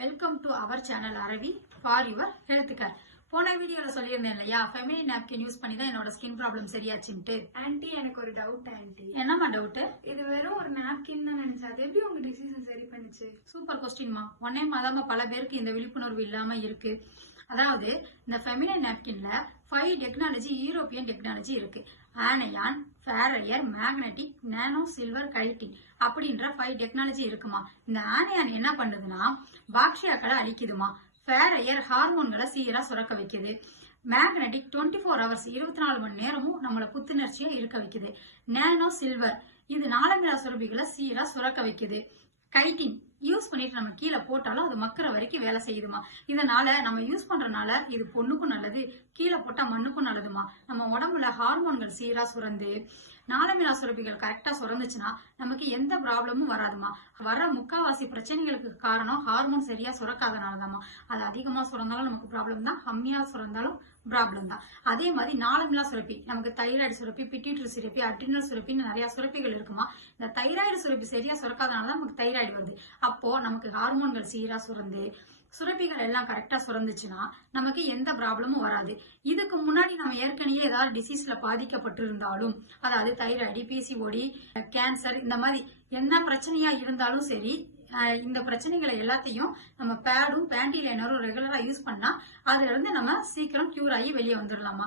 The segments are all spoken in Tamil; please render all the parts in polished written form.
வெல்கம் டு அவர் சேனல் அரவி ஃபார் யுவர் ஹெல்த் கேர். போன வீடியோல சொல்லியிருந்தேன் இல்லையா, ஃபெமினின் நாப்கின் யூஸ் பண்ணி தான் என்னோட ஸ்கின் ப்ராப்ளம் சரியாச்சுன்ட்டு. ஆன்ட்டி, எனக்கு ஒரு டவுட் ஆன்ட்டி. என்னம்மா டவுட்? இது வெறும் ஒரு நாப்கின் தான் நினைச்சா அது எப்படி உங்க டிசீஸ் சரி பண்ணுச்சு? சூப்பர் கொஸ்டின்மா. ஒன்னே மாதாம பல பேருக்கு இந்த விழிப்புணர்வு இல்லாம இருக்கு. அதாவது இந்த ஃபெமினின் நாப்கின்ல 5 டெக்னாலஜி, யூரோப்பியன் டெக்னாலஜி இருக்கு. ஆனையான், ஃபேரையர், மேக்னெட்டிக், நானோ, சில்வர், கைட்டின் அப்படின்ற 5 டெக்னாலஜி இருக்குமா. இந்த ஆனையான் என்ன பண்ணுதுன்னா பாக்டீரியாக்களை அழிக்குதுமா. ஃபேரையர் ஹார்மோன்களை சீரா சுரக்க வைக்குது. மேக்னெட்டிக் 24 ஹவர்ஸ் 24 மணி நேரமும் நம்மளை புத்துணர்ச்சியா இருக்க வைக்குது. நானோ சில்வர் இது நாளமில்லா சுரப்பிகளை சீரா சுரக்க வைக்குது. கைட்டின் யூஸ் பண்ணிட்டு நம்ம கீழே போட்டாலும் அது மக்கிற வரைக்கும் வேலை செய்யுதுமா. இதனால நம்ம யூஸ் பண்றதுனால இது பொண்ணுக்கும் நல்லது, கீழே போட்டா மண்ணுக்கும் நல்லதுமா. நம்ம உடம்புல ஹார்மோன்கள் சீரா சுரந்து நாளமில்லா சுரப்பிகள் கரெக்டா சுரந்துச்சுன்னா நமக்கு எந்த ப்ராப்ளமும் வராதுமா. வர முக்காவாசி பிரச்சனைகளுக்கு காரணம் ஹார்மோன் சரியா சுரக்காதனாலதாமா. அது அதிகமா சுரந்தாலும் நமக்கு ப்ராப்ளம் தான், கம்மியா சுரந்தாலும் ப்ராப்ளம் தான். அதே மாதிரி நாளமில்லா சுரப்பி, நமக்கு தைராய்டு சுரப்பி, பிட்யூட்டரி சுரப்பி, அட்ரினல் சுரப்பின்னு நிறைய சுரப்பிகள் இருக்குமா. இந்த தைராய்டு சுரப்பி சரியா சுரக்காதனாலதான் நமக்கு தைராய்டு வருது. அப்போ நமக்கு ஹார்மோன்கள் சீரா சுரந்து சுரப்பிகள் எல்லாம் கரெக்டா சுரந்துச்சுன்னா நமக்கு எந்த ப்ராப்ளமும் வராது. இதுக்கு முன்னாடி நம்ம ஏற்கனவே ஏதாவது டிசீஸ்ல பாதிக்கப்பட்டு இருந்தாலும், அதாவது தைராய்டு, பிசிஓடி, கேன்சர், இந்த மாதிரி என்ன பிரச்சனையா இருந்தாலும் சரி, இந்த பிரச்சனைகளை எல்லாத்தையும் நம்ம பேடும் பேண்டி லைனரும் ரெகுலரா யூஸ் பண்ணா அதுல இருந்து நம்ம சீக்கிரம் கியூர் ஆகி வெளியே வந்துடலாமா.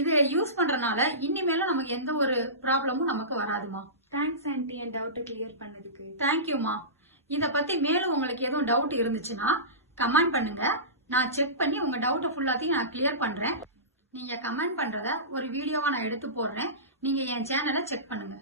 இது யூஸ் பண்றதுனால இனிமேலும் நமக்கு எந்த ஒரு ப்ராப்ளமும் நமக்கு வராதுமா. தேங்க்ஸ் ஆன்ட்டி, என் டவுட் கிளியர் பண்ணதுக்கு. தேங்க்யூமா. இத பத்தி மேலும் உங்களுக்கு எதுவும் டவுட் இருந்துச்சுன்னா கமெண்ட் பண்ணுங்க. நான் செக் பண்ணி உங்க டவுட் ஃபுல்லாத்தையும் நான் கிளியர் பண்றேன். நீங்க கமெண்ட் பண்றத ஒரு வீடியோவா நான் எடுத்து போடுறேன். நீங்க என் சேனலை செக் பண்ணுங்க.